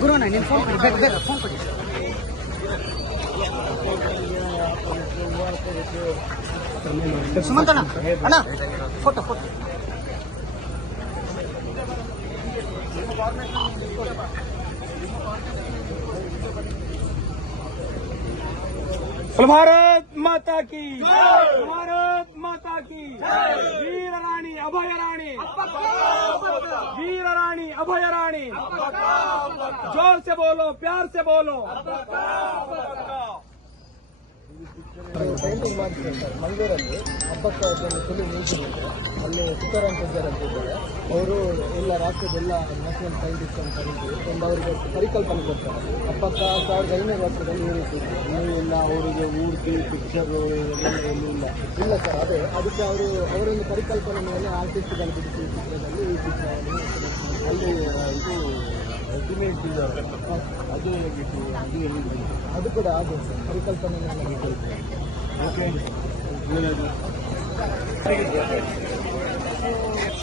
ಗುರುನ ನೀನು ಫೋನ್ ಕೊಡಿ, ಬೇಗ ಬೇಗ ಫೋನ್ ಕೊಡಿ. ಸುಮಂತಣ್ಣ ಅಣ್ಣ ಫೋಟೋ ಫೋಟೋ. भारत माता की, भारत माता की, वीर रानी अभय रानी, वीर रानी अभय रानी, जोर से बोलो, प्यार से बोलो. ಪೇಂಟಿಂಗ್ ಮಾಡ್ತಿದ್ದಾರೆ ಮಂಗಳೂರಲ್ಲಿ ಹಬ್ಬಕ್ಕೆ ಫುಲ್ ನಿಲ್ಸಿದ್ದಾರೆ. ಅಲ್ಲಿ ತುಕಾರಾಮ್ ಪೂಜಾರ್ ಅಂತ ಇದ್ದಾರೆ. ಅವರು ಎಲ್ಲ ರಾಜ್ಯದ ಎಲ್ಲ ನ್ಯಾಷನಲ್ ಸೈಂಟಿಸ್ಟ್ ಅಂತ ಕರೀತೀವಿ. ಒಂದು ಅವರಿಗೆ ಪರಿಕಲ್ಪನೆ ಕೊಡ್ತಾರೆ. ಹಬ್ಬಕ್ಕೆ 1500 ವರ್ಷದಲ್ಲಿ ಈ ರೀತಿ ಇನ್ನೂ ಇಲ್ಲ. ಅವರಿಗೆ ಊರ್ತಿ ಪಿಕ್ಚರು ಎಲ್ಲೂ ಇಲ್ಲ ಸರ್. ಅದೇ ಅದಕ್ಕೆ ಅವರೊಂದು ಪರಿಕಲ್ಪನೆ ಮೇಲೆ ಆರ್ಟಿಸ್ಟ್ಗಳು ಬಿಡಿಸಿ ಚಿತ್ರದಲ್ಲಿ ಈ ಚಿತ್ರವನ್ನು ಅಲ್ಲಿ ಇದು ಎಸ್ಟಿಮೇಟ್ ಇದ್ದಾರೆ. ಅದು ಹೇಗಿತ್ತು, ಅದು ಹೇಗಿತ್ತು, ಅದು ಕೂಡ ಅದು ಪರಿಕಲ್ಪನೆ ಮೇಲೆ ಓಕೆ.